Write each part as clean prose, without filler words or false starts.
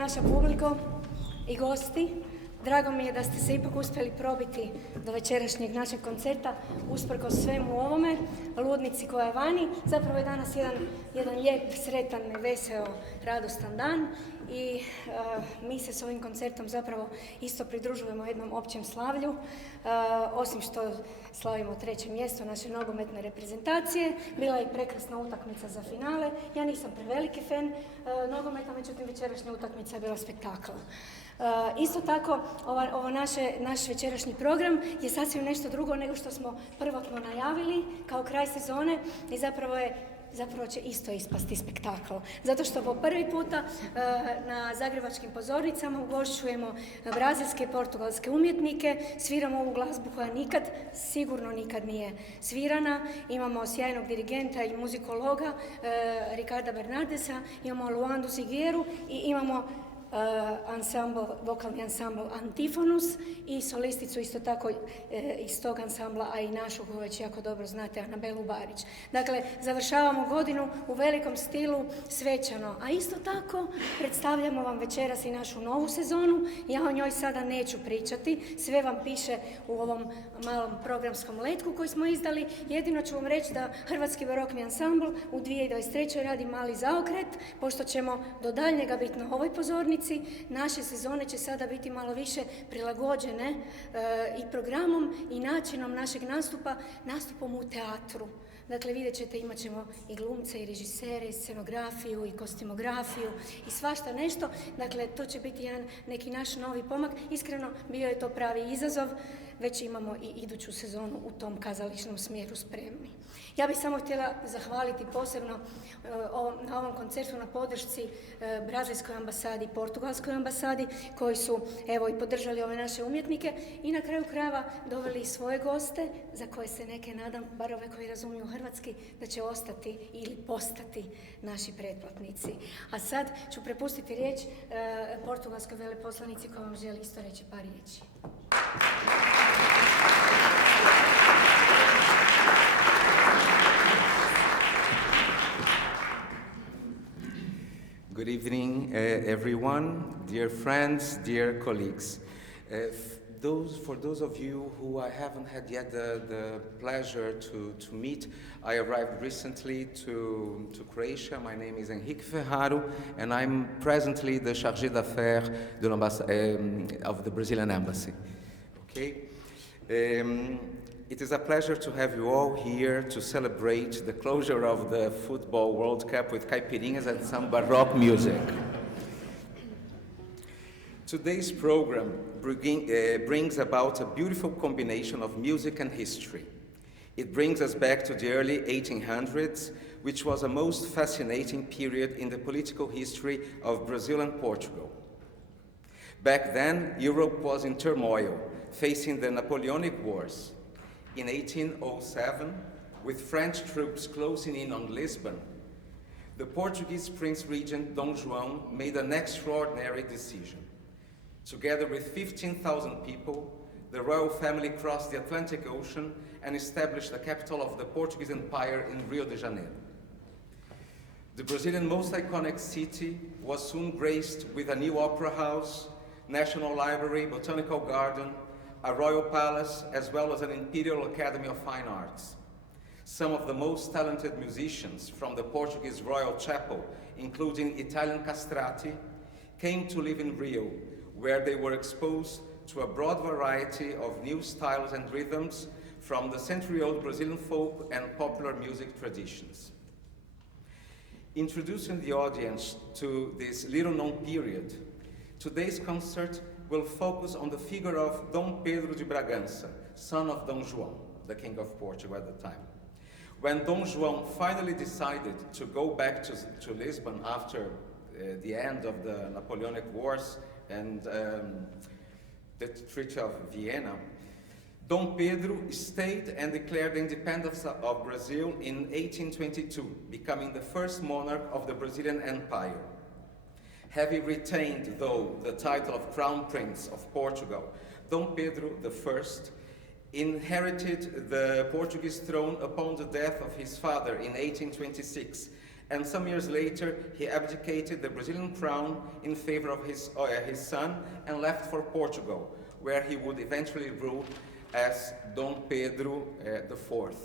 naša publiko i gosti. Drago mi je da ste se ipak uspjeli probiti do večerašnjeg našeg koncerta, usprkos svemu ovome, ludnici koja je vani. Zapravo je danas jedan lijep, sretan, veseo, radostan dan i mi se s ovim koncertom zapravo isto pridružujemo jednom općem slavlju. Osim što slavimo 3. mjesto naše nogometne reprezentacije, bila je i prekrasna utakmica za finale. Ja nisam preveliki fan nogometa, međutim večerašnja utakmica je bila spektakl. Isto tako, naš večerašnji program je sasvim nešto drugo nego što smo prvotno najavili kao kraj sezone i zapravo će isto ispasti spektakl. Zato što po prvi puta na zagrebačkim pozornicama ugošćujemo brazilske i portugalske umjetnike, sviramo ovu glazbu koja sigurno nikad nije svirana. Imamo sjajnog dirigenta i muzikologa Ricarda Bernardesa, imamo Luandu Zigueru i imamo vokalni ansambl Antifonus i solisticu isto tako iz tog ansambla, a i našu koju već jako dobro znate, Anabelu Barić. Dakle, završavamo godinu u velikom stilu, svečano, a isto tako predstavljamo vam večeras i našu novu sezonu. Ja o njoj sada neću pričati, sve vam piše u ovom malom programskom letku koji smo izdali. Jedino ću vam reći da Hrvatski barokni ansambl u 2023. radi mali zaokret, pošto ćemo do daljnjega biti na ovoj pozornici. Naše sezone će sada biti malo više prilagođene i programom i načinom našeg nastupom u teatru. Dakle, vidjet ćete, imat ćemo i glumce, i režisere, i scenografiju, i kostimografiju, i svašta nešto. Dakle, to će biti neki naš novi pomak. Iskreno, bio je to pravi izazov. Već imamo i iduću sezonu u tom kazališnom smjeru spremni. Ja bih samo htjela zahvaliti posebno na ovom koncertu na podršci Brazilskoj ambasadi i Portugalskoj ambasadi, koji su i podržali ove naše umjetnike i na kraju krajeva doveli svoje goste, za koje se neke nadam, bar ove koji razumiju hrvatski, da će ostati ili postati naši pretplatnici. A sad ću prepustiti riječ portugalskoj veleposlanici koja vam želi isto reći par riječi. Good evening, everyone, dear friends, dear colleagues. For those of you who I haven't had yet the pleasure to meet, I arrived recently to Croatia. My name is Henrique Ferraro, and I'm presently the chargé d'affaires of the Brazilian Embassy. Okay. It is a pleasure to have you all here to celebrate the closure of the Football World Cup with caipirinhas and some Baroque music. Today's program brings about a beautiful combination of music and history. It brings us back to the early 1800s, which was a most fascinating period in the political history of Brazil and Portugal. Back then, Europe was in turmoil, facing the Napoleonic Wars. In 1807, with French troops closing in on Lisbon, the Portuguese Prince Regent Dom João made an extraordinary decision. Together with 15,000 people, the royal family crossed the Atlantic Ocean and established the capital of the Portuguese Empire in Rio de Janeiro. The Brazilian most iconic city was soon graced with a new opera house, national library, botanical garden, a royal palace, as well as an Imperial Academy of Fine Arts. Some of the most talented musicians from the Portuguese Royal Chapel, including Italian castratti, came to live in Rio, where they were exposed to a broad variety of new styles and rhythms from the century-old Brazilian folk and popular music traditions. Introducing the audience to this little-known period, today's concert will focus on the figure of Dom Pedro de Bragança, son of Dom João, the King of Portugal at the time. When Dom João finally decided to go back to Lisbon after the end of the Napoleonic Wars and the Treaty of Vienna, Dom Pedro stayed and declared the independence of Brazil in 1822, becoming the first monarch of the Brazilian Empire. Having retained, though, the title of Crown Prince of Portugal, Dom Pedro I inherited the Portuguese throne upon the death of his father in 1826 And some years later, he abdicated the Brazilian crown in favor of his son and left for Portugal, where he would eventually rule as Dom Pedro IV.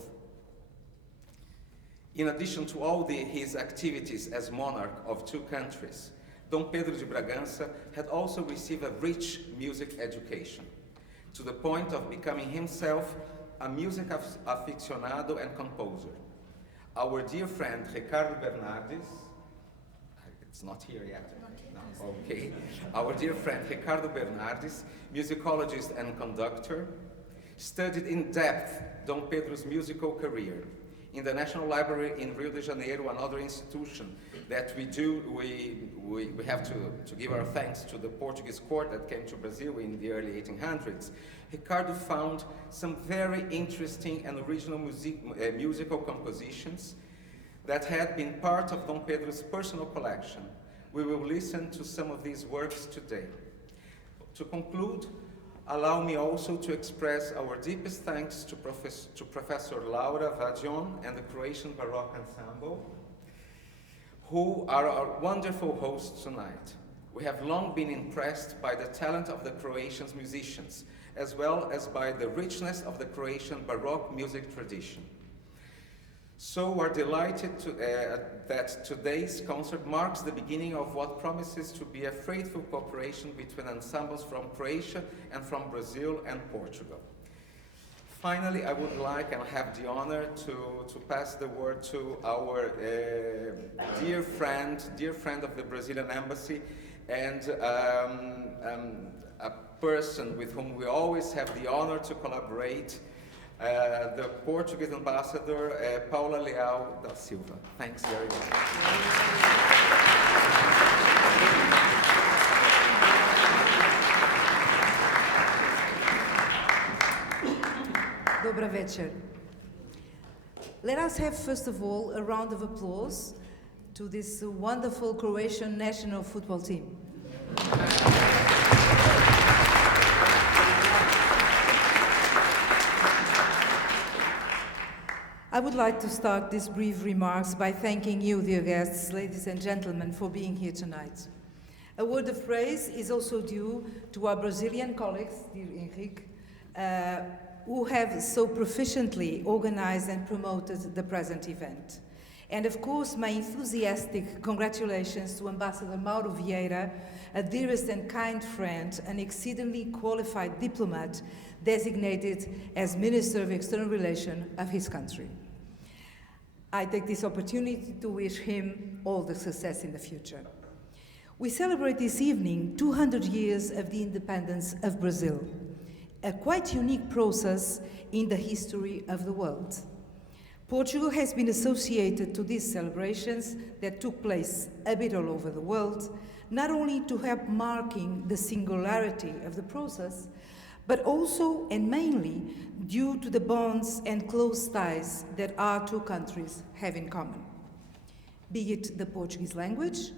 In addition to all his activities as monarch of two countries, Dom Pedro de Bragança had also received a rich music education, to the point of becoming himself a music aficionado and composer. Our dear friend Ricardo Bernardes, it's not here yet. No, okay. Our dear friend Ricardo Bernardes, musicologist and conductor, studied in depth Dom Pedro's musical career. In the National Library in Rio de Janeiro, another institution that we have to give our thanks to the Portuguese court that came to Brazil in the early 1800s. Ricardo found some very interesting and original musical compositions that had been part of Dom Pedro's personal collection. We will listen to some of these works today. To conclude, allow me also to express our deepest thanks to Professor Laura Vadion and the Croatian Baroque Ensemble, who are our wonderful hosts tonight. We have long been impressed by the talent of the Croatian musicians, as well as by the richness of the Croatian Baroque music tradition. So we're delighted that today's concert marks the beginning of what promises to be a faithful cooperation between ensembles from Croatia and from Brazil and Portugal. Finally, I would like and have the honor to pass the word to our dear friend of the Brazilian Embassy, and a person with whom we always have the honor to collaborate, the Portuguese ambassador, Paula Leal da Silva. Thanks very much. Dobra večer. Let us have, first of all, a round of applause to this wonderful Croatian national football team. I would like to start these brief remarks by thanking you, dear guests, ladies and gentlemen, for being here tonight. A word of praise is also due to our Brazilian colleagues, dear Henrique, who have so proficiently organized and promoted the present event. And of course, my enthusiastic congratulations to Ambassador Mauro Vieira, a dearest and kind friend, an exceedingly qualified diplomat designated as Minister of External Relations of his country. I take this opportunity to wish him all the success in the future. We celebrate this evening 200 years of the independence of Brazil, a quite unique process in the history of the world. Portugal has been associated to these celebrations that took place a bit all over the world, not only to help marking the singularity of the process, but also and mainly due to the bonds and close ties that our two countries have in common. Be it the Portuguese language,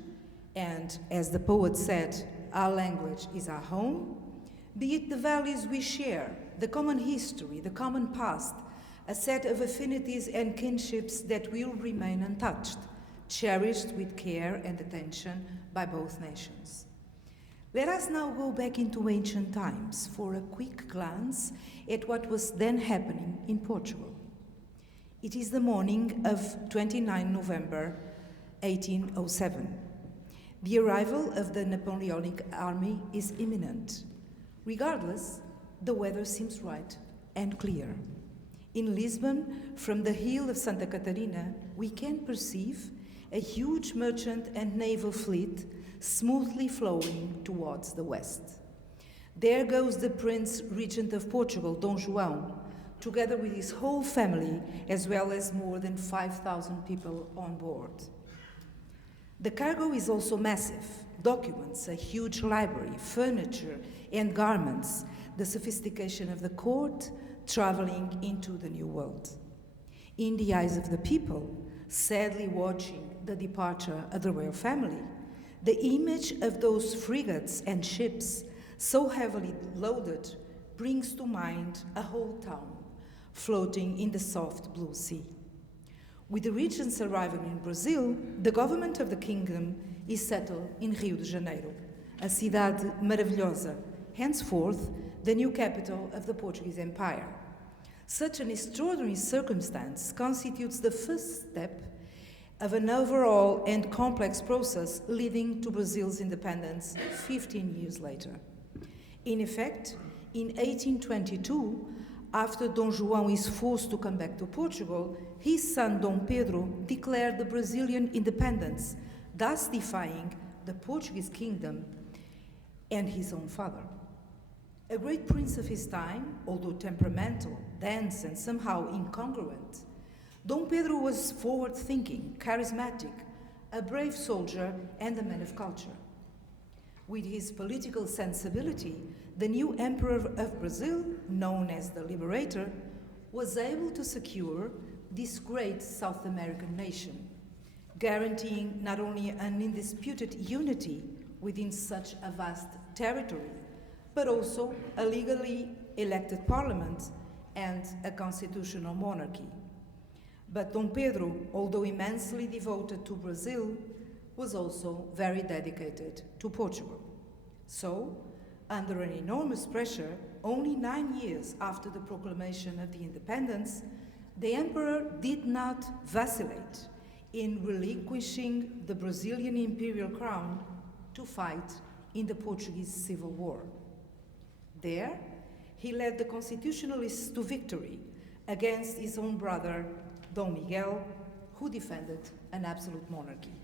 and as the poet said, our language is our home, be it the values we share, the common history, the common past, a set of affinities and kinships that will remain untouched, cherished with care and attention by both nations. Let us now go back into ancient times for a quick glance at what was then happening in Portugal. It is the morning of 29 November 1807. The arrival of the Napoleonic army is imminent. Regardless, the weather seems right and clear. In Lisbon, from the hill of Santa Catarina, we can perceive a huge merchant and naval fleet smoothly flowing towards the west. There goes the Prince Regent of Portugal, Dom João, together with his whole family, as well as more than 5,000 people on board. The cargo is also massive: documents, a huge library, furniture, and garments, the sophistication of the court traveling into the New World. In the eyes of the people, sadly watching the departure of the royal family, the image of those frigates and ships so heavily loaded brings to mind a whole town floating in the soft blue sea. With the regents arriving in Brazil, the government of the kingdom is settled in Rio de Janeiro, a cidade maravilhosa, henceforth the new capital of the Portuguese Empire. Such an extraordinary circumstance constitutes the first step of an overall and complex process leading to Brazil's independence 15 years later. In effect, in 1822, after Dom João is forced to come back to Portugal, his son Dom Pedro declared the Brazilian independence, thus defying the Portuguese kingdom and his own father. A great prince of his time, although temperamental, dense, and somehow incongruent, Dom Pedro was forward-thinking, charismatic, a brave soldier, and a man of culture. With his political sensibility, the new emperor of Brazil, known as the Liberator, was able to secure this great South American nation, guaranteeing not only an undisputed unity within such a vast territory, but also a legally elected parliament and a constitutional monarchy. But Dom Pedro, although immensely devoted to Brazil, was also very dedicated to Portugal. So, under an enormous pressure, only 9 years after the proclamation of the independence, the emperor did not vacillate in relinquishing the Brazilian imperial crown to fight in the Portuguese Civil War. There, he led the constitutionalists to victory against his own brother, Dom Miguel, who defended an absolute monarchy.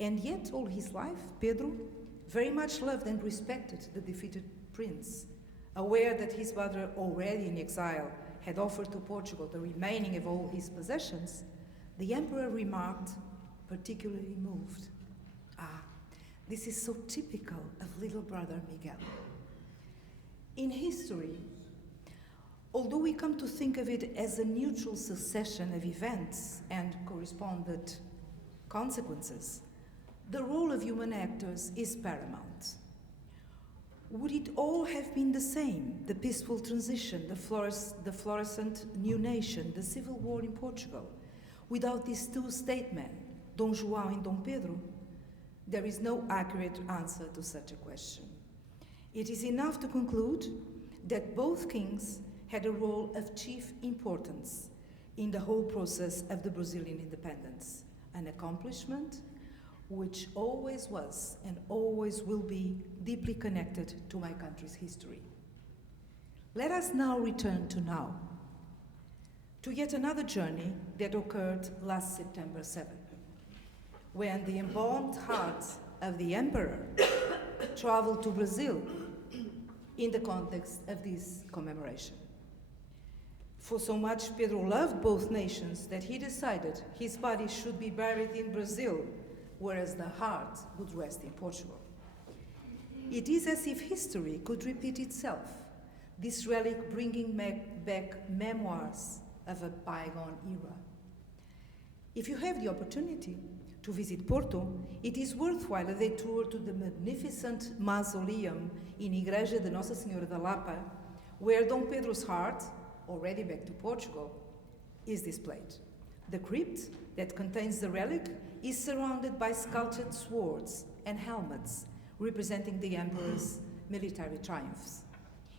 And yet, all his life, Pedro very much loved and respected the defeated prince, aware that his brother, already in exile, had offered to Portugal the remaining of all his possessions. The emperor remarked, particularly moved, "Ah, this is so typical of little brother Miguel." In history, although we come to think of it as a neutral succession of events and correspondent consequences, the role of human actors is paramount. Would it all have been the same? The peaceful transition, the florescent new nation, the civil war in Portugal, without these two statesmen, Dom João and Dom Pedro? There is no accurate answer to such a question. It is enough to conclude that both kings had a role of chief importance in the whole process of the Brazilian independence, an accomplishment which always was and always will be deeply connected to my country's history. Let us now return to yet another journey that occurred last September 7th, when the embalmed heart of the emperor traveled to Brazil in the context of this commemoration. For so much Pedro loved both nations that he decided his body should be buried in Brazil, whereas the heart would rest in Portugal. It is as if history could repeat itself, this relic bringing back memoirs of a bygone era. If you have the opportunity to visit Porto, it is worthwhile a detour to the magnificent mausoleum in Igreja de Nossa Senhora da Lapa, where Dom Pedro's heart, already back to Portugal, is displayed. The crypt that contains the relic is surrounded by sculptured swords and helmets representing the emperor's military triumphs.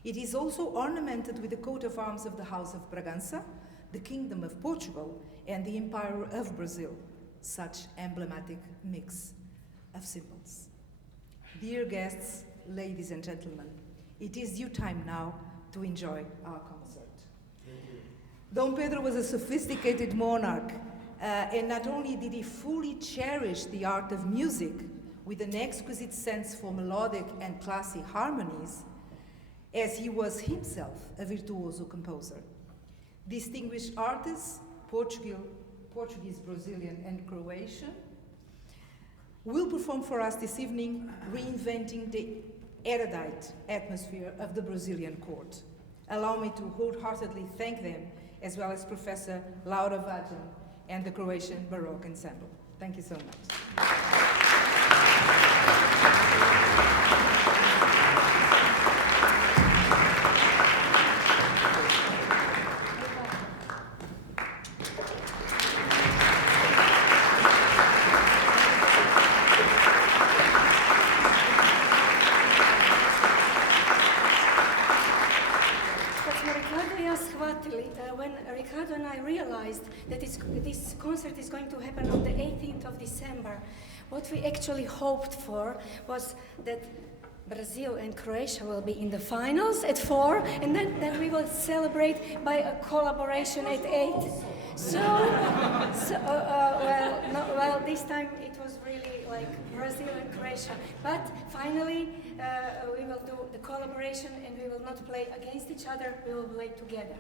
It is also ornamented with the coat of arms of the House of Bragança, the Kingdom of Portugal, and the Empire of Brazil, such emblematic mix of symbols. Dear guests, ladies and gentlemen, it is due time now to enjoy our concert. Dom Pedro was a sophisticated monarch, and not only did he fully cherish the art of music with an exquisite sense for melodic and classy harmonies, as he was himself a virtuoso composer. Distinguished artists, Portuguese, Brazilian, and Croatian, will perform for us this evening, reinventing the erudite atmosphere of the Brazilian court. Allow me to wholeheartedly thank them, as well as Professor Laura Vajan and the Croatian Baroque Ensemble. Thank you so much. when Ricardo and I realized that this concert is going to happen on the 18th of December, what we actually hoped for was that Brazil and Croatia will be in the finals at 4, and then we will celebrate by a collaboration at 8. Well, this time it was really like Brazil and Croatia. But finally, we will do the collaboration, and we will not play against each other, we will play together.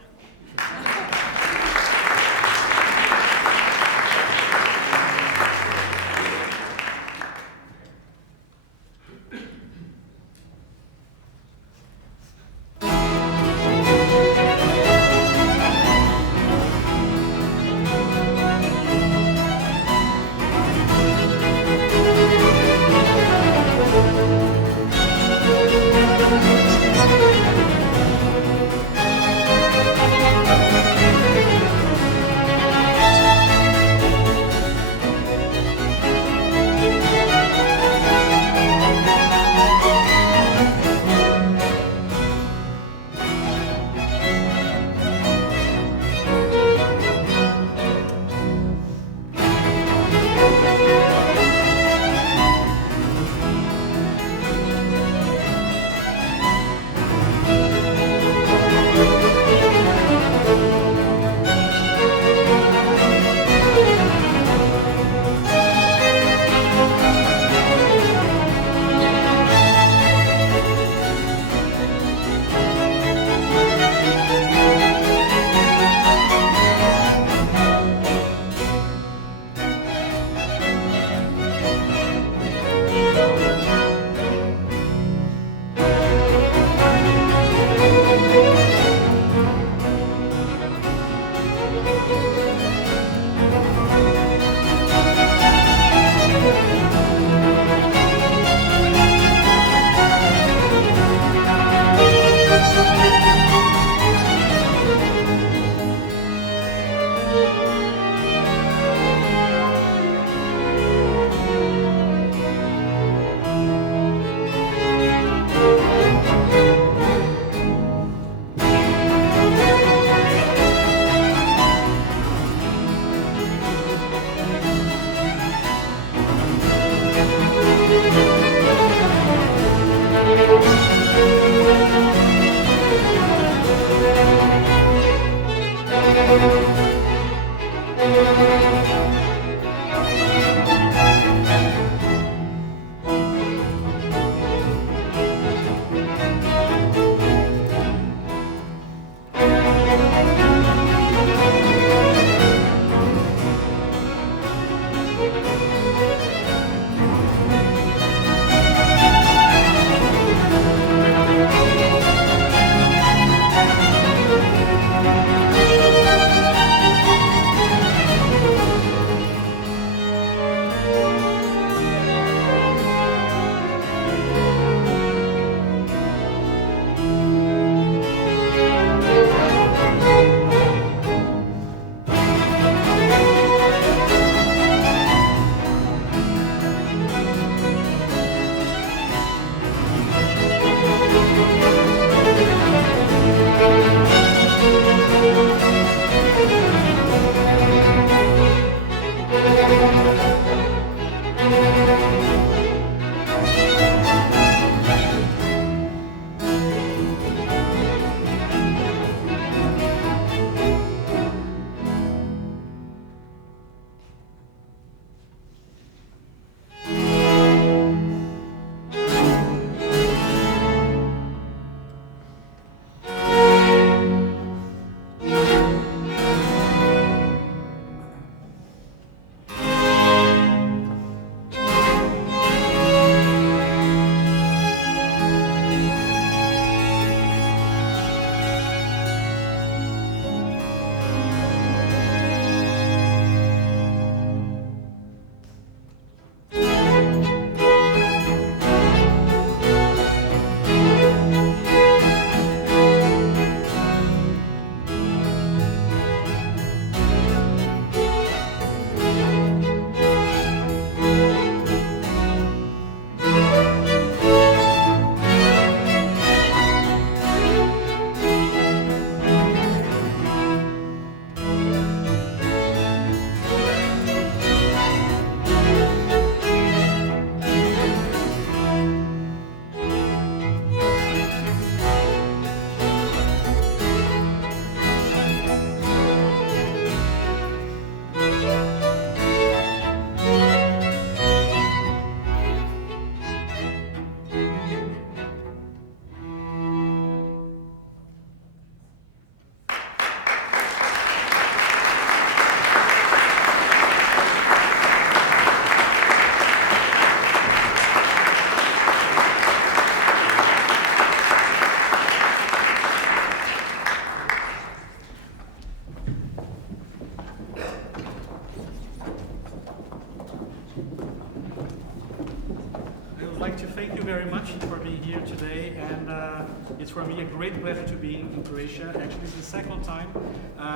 It's for me a great pleasure to be in Croatia. Actually, this is the second time.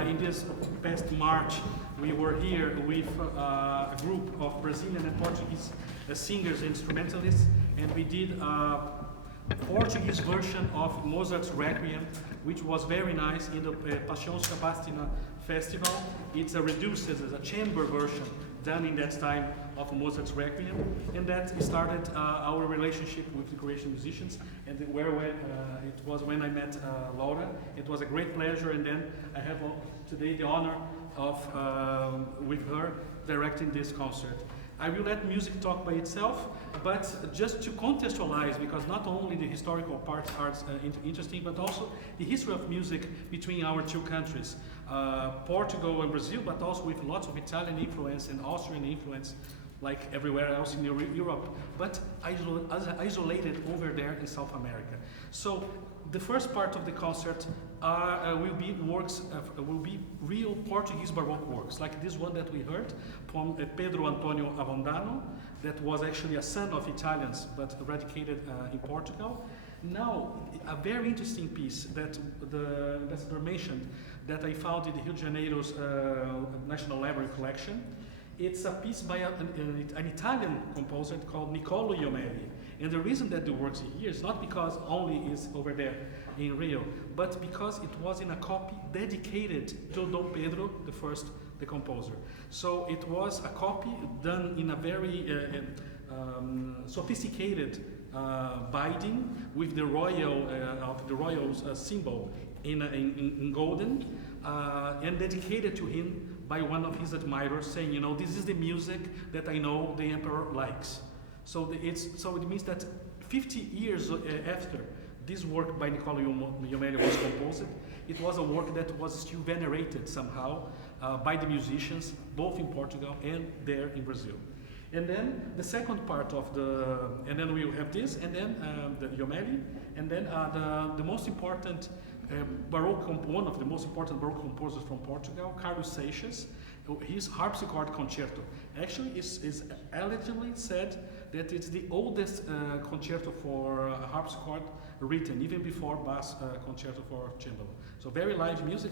In this past March, we were here with a group of Brazilian and Portuguese singers and instrumentalists, and we did a Portuguese version of Mozart's Requiem, which was very nice in the Paixão Sebastiana Festival. It's a reduced as a chamber version done in that time of Mozart's Requiem, and that started our relationship with the Croatian musicians, and it was when I met Laura. It was a great pleasure, and then I have today the honor of, with her, directing this concert. I will let music talk by itself, but just to contextualize, because not only the historical parts are interesting, but also the history of music between our two countries, Portugal and Brazil, but also with lots of Italian influence and Austrian influence, like everywhere else in Europe, but isolated over there in South America. So the first part of the concert will be real Portuguese Baroque works, like this one that we heard from Pedro Antonio Avondano, that was actually a son of Italians, but eradicated in Portugal. Now, a very interesting piece that the ambassador mentioned, that I found in the Rio de Janeiro's National Library collection. It's a piece by an Italian composer called Niccolò Iomelli. And the reason that the work's here is not because only is over there in Rio, but because it was in a copy dedicated to Dom Pedro the First, the composer. So it was a copy done in a very sophisticated binding with the royal symbol in golden, and dedicated to him by one of his admirers, saying, you know, this is the music that I know the emperor likes. So it means that 50 years after this work by Niccolò Iomelli was composed, it was a work that was still venerated somehow by the musicians, both in Portugal and there in Brazil. And then the second part of and then we will have this, and then the Iomelli, and then the most important one of the most important Baroque composers from Portugal, Carlos Seixas, his harpsichord concerto. Actually, is allegedly said that it's the oldest concerto for harpsichord written, even before Bach's concerto for cembalo. So very live music.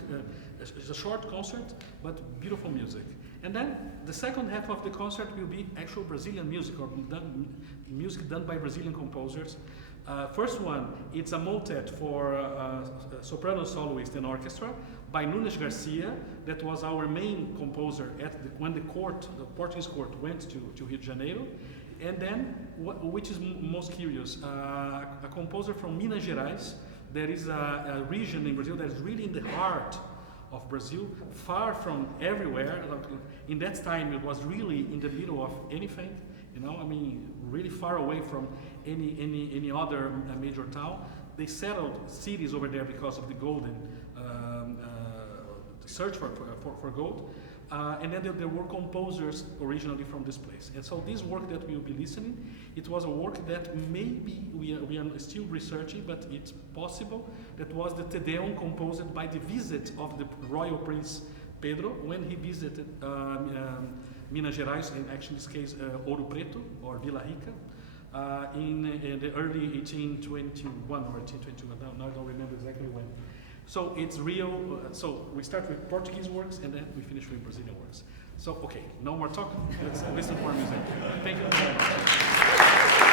It's a short concert, but beautiful music. And then the second half of the concert will be actual Brazilian music, or music done by Brazilian composers. First one, it's a motet for soprano soloist and orchestra by Nunes Garcia, that was our main composer when the Portuguese court went to Rio de Janeiro. And then, which is most curious, a composer from Minas Gerais. There is a region in Brazil that is really in the heart of Brazil, far from everywhere. In that time, it was really in the middle of anything, you know, I mean, really far away from any other major town. They settled cities over there because of the golden search for gold. And then there were composers originally from this place. And so this work that we will be listening, it was a work that maybe we are still researching, but it's possible that was the Te Deum composed by the visit of the royal prince Pedro when he visited Minas Gerais, in actually this case Ouro Preto or Vila Rica, in the early 1821 or 1821, now I don't remember exactly when. So it's real, so we start with Portuguese works and then we finish with Brazilian works. So, okay, no more talk, let's listen for music. Thank you very much.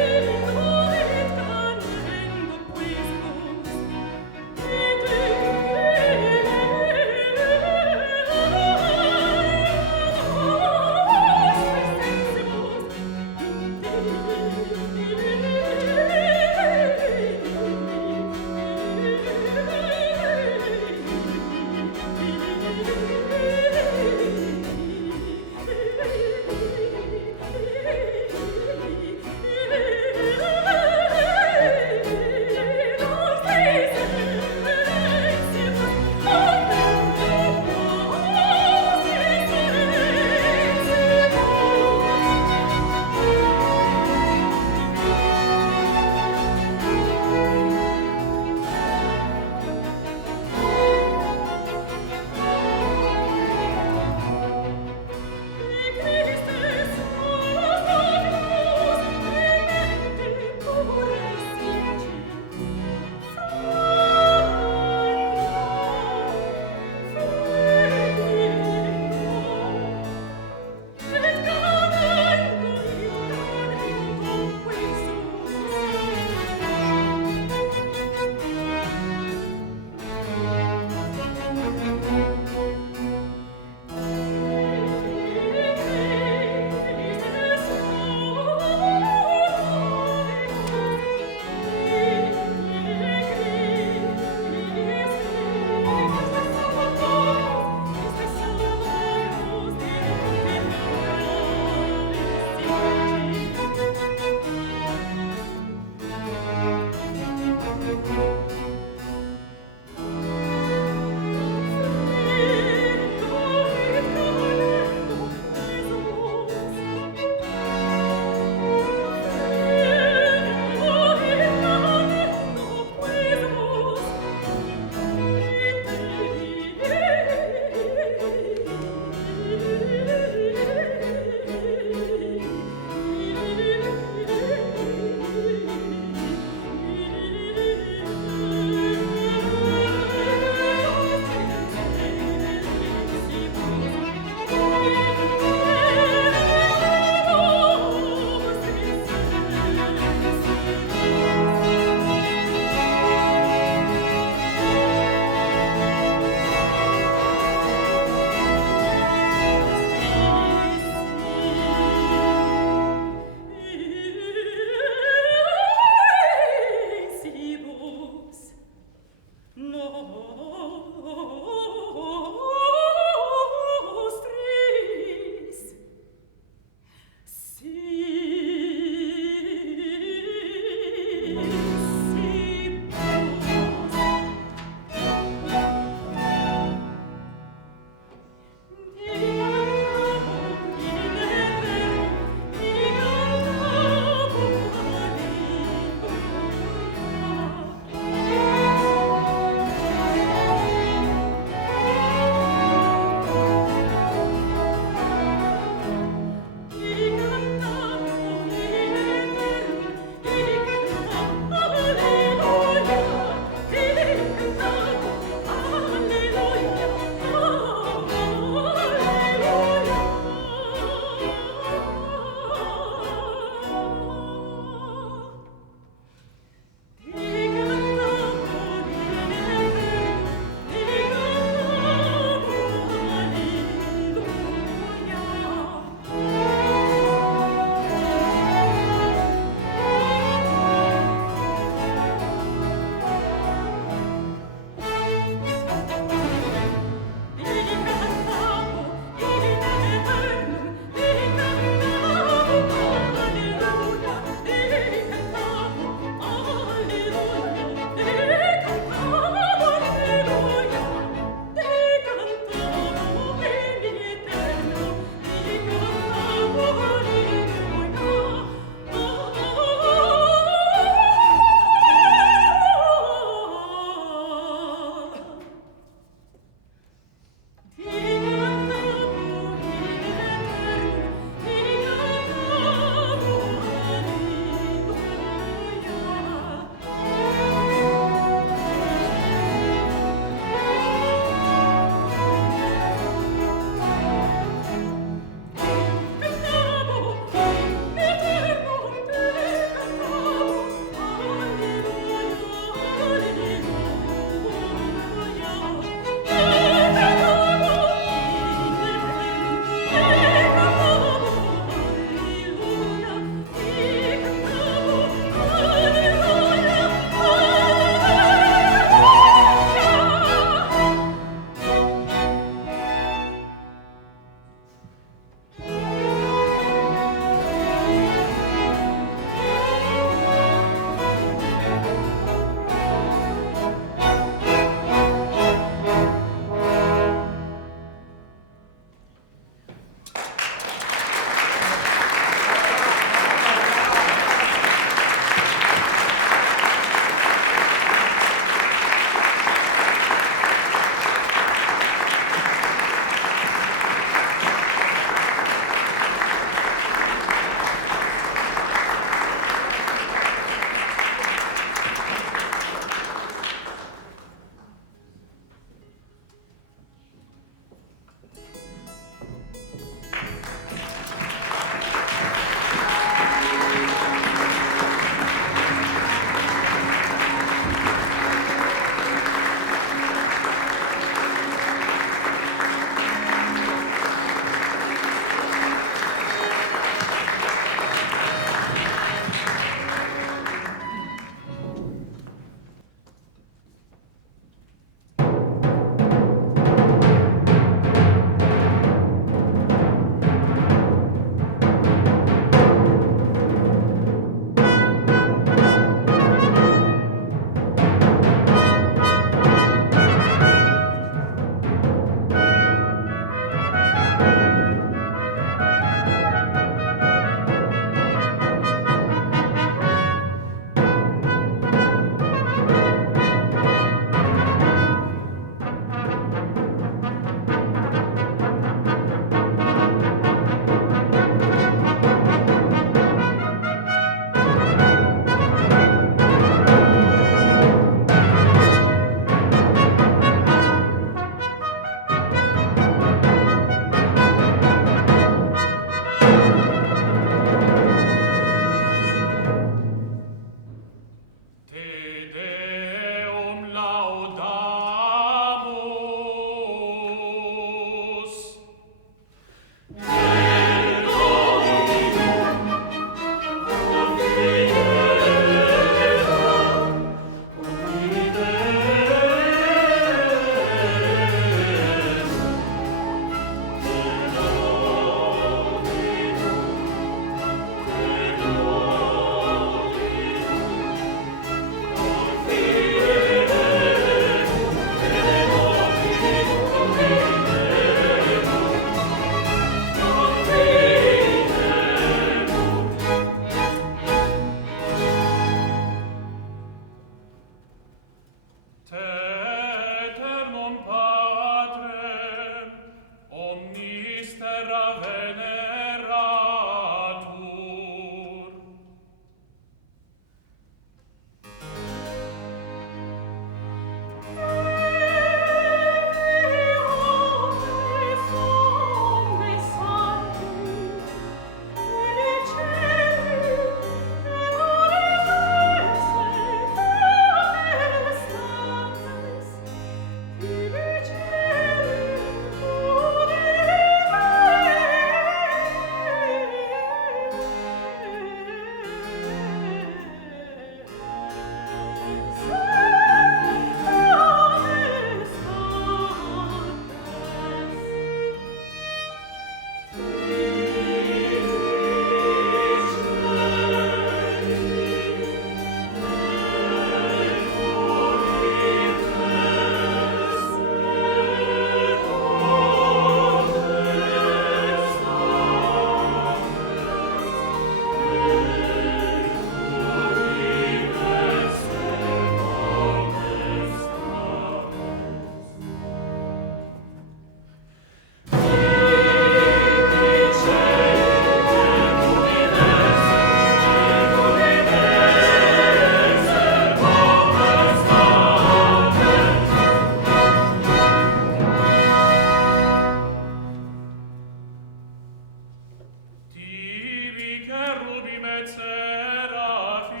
et seraphim,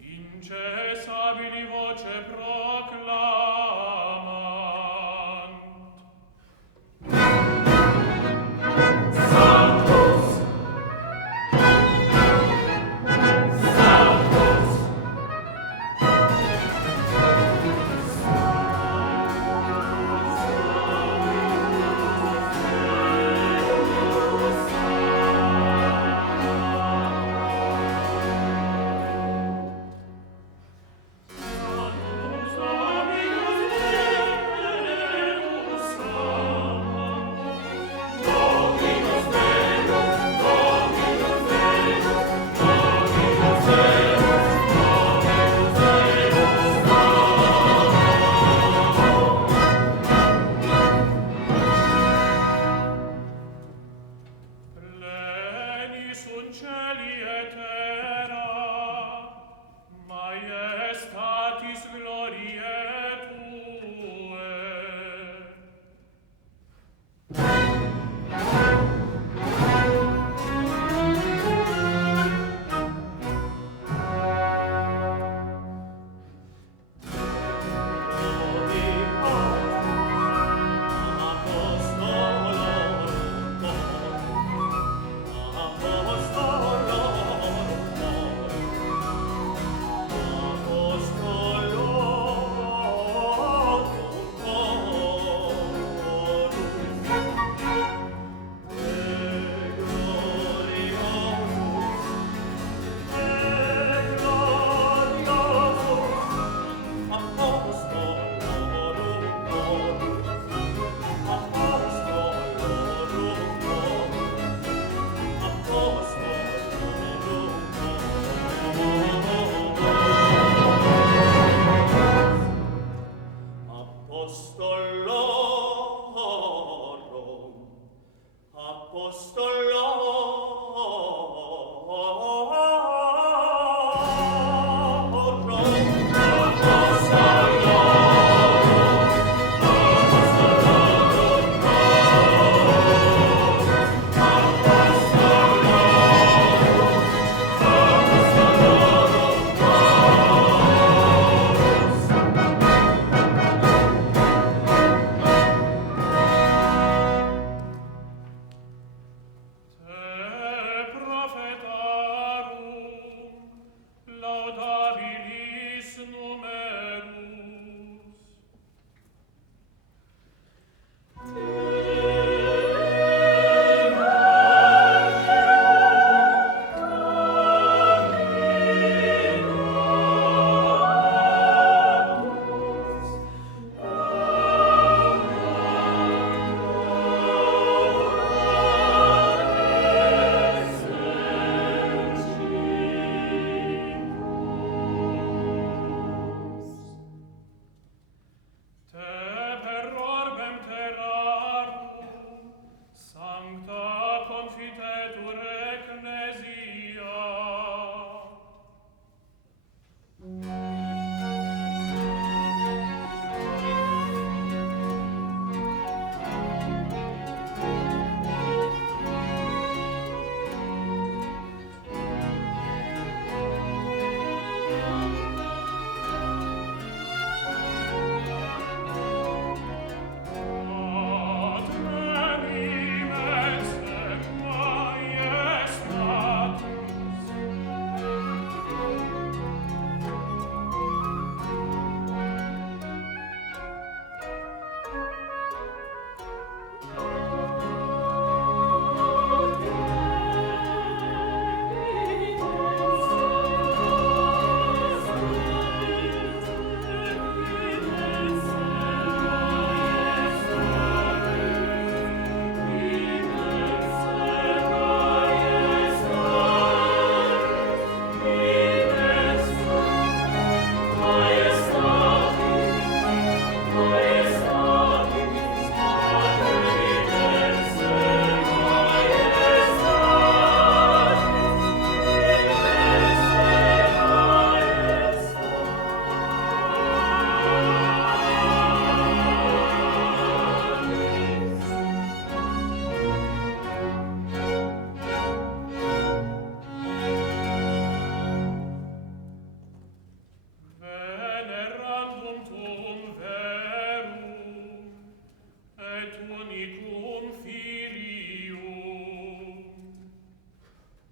incessabili voce proclamant. Sanctus! Sanctus! Pleni sunt celi et terra, maiestatis gloriae Tue. Maestas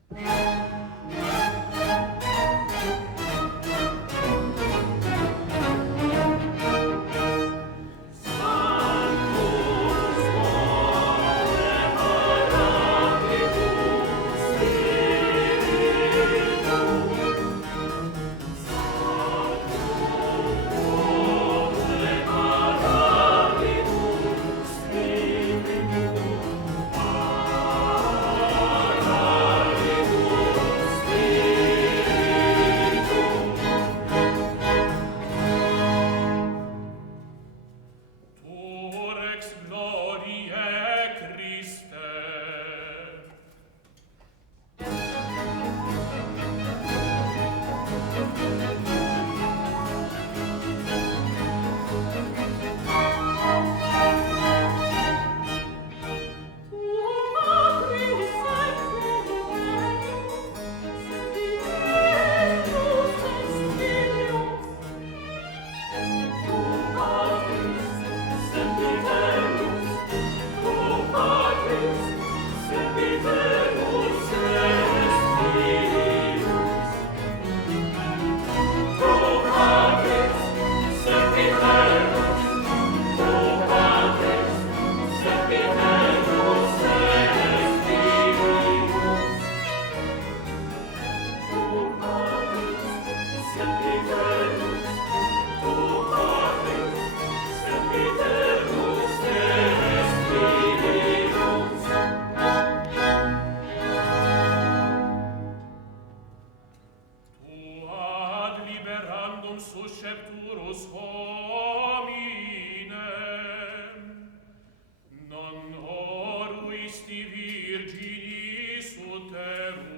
Tu rex gloriae Christe. Tu ad liberandum suscepturus hominem, non oruisti virginis uterum.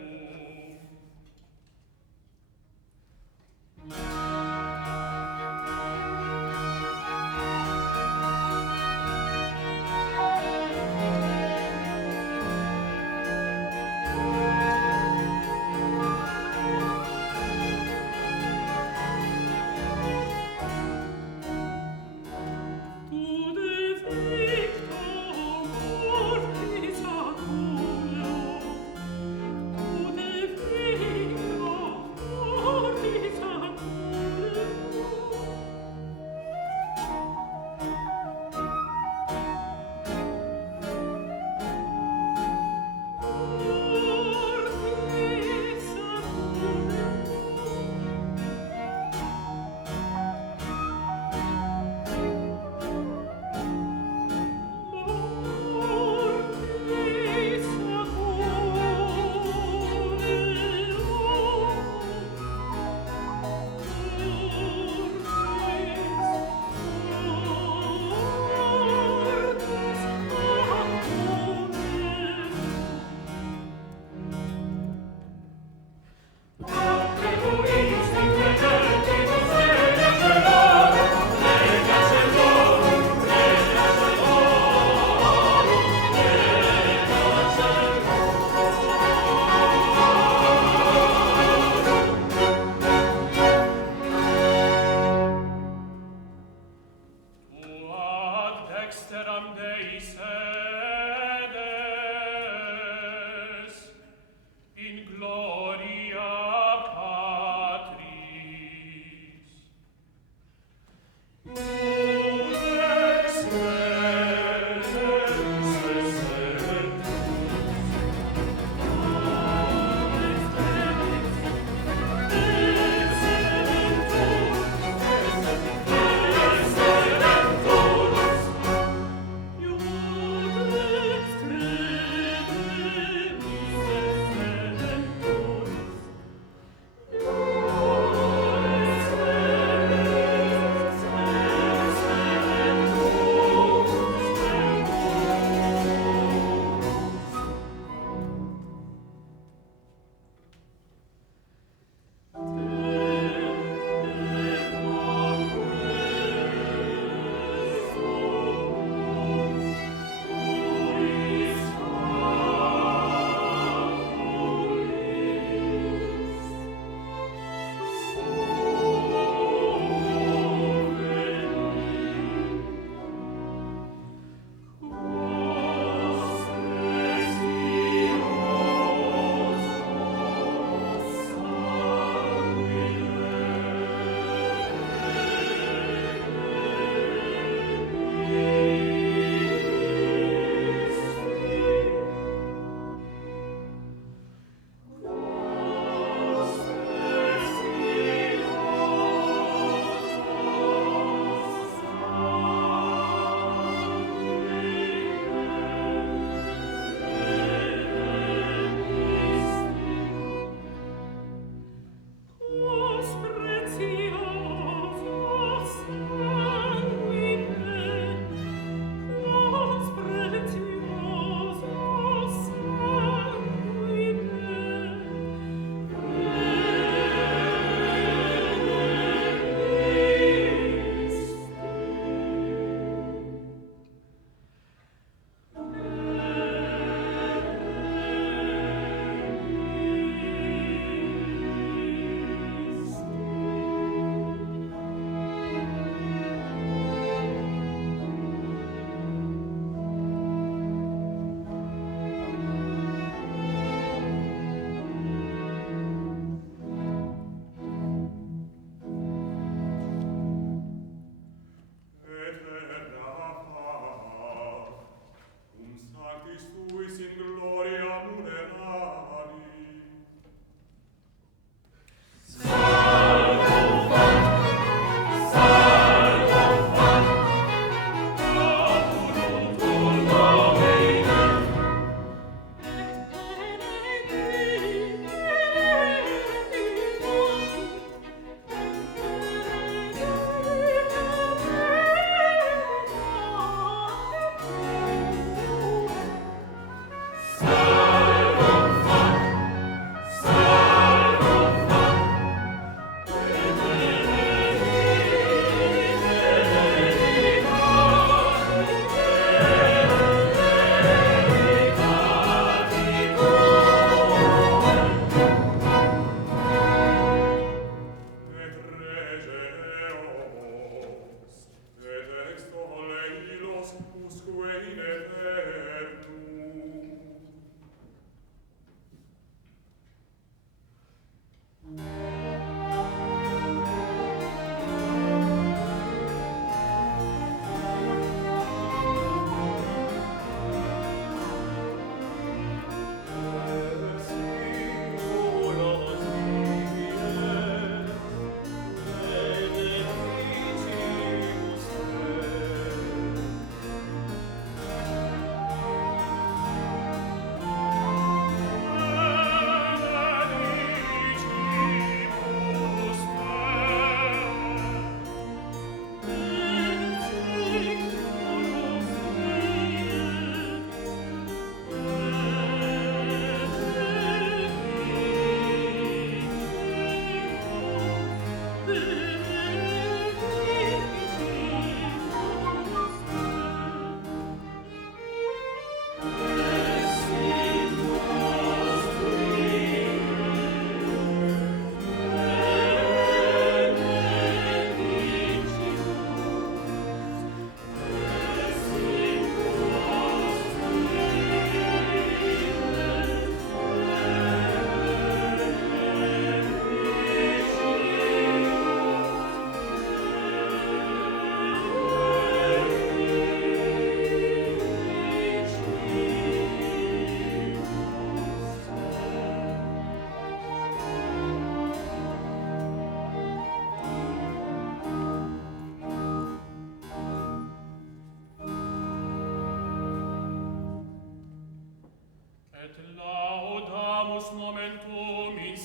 nomen tuum in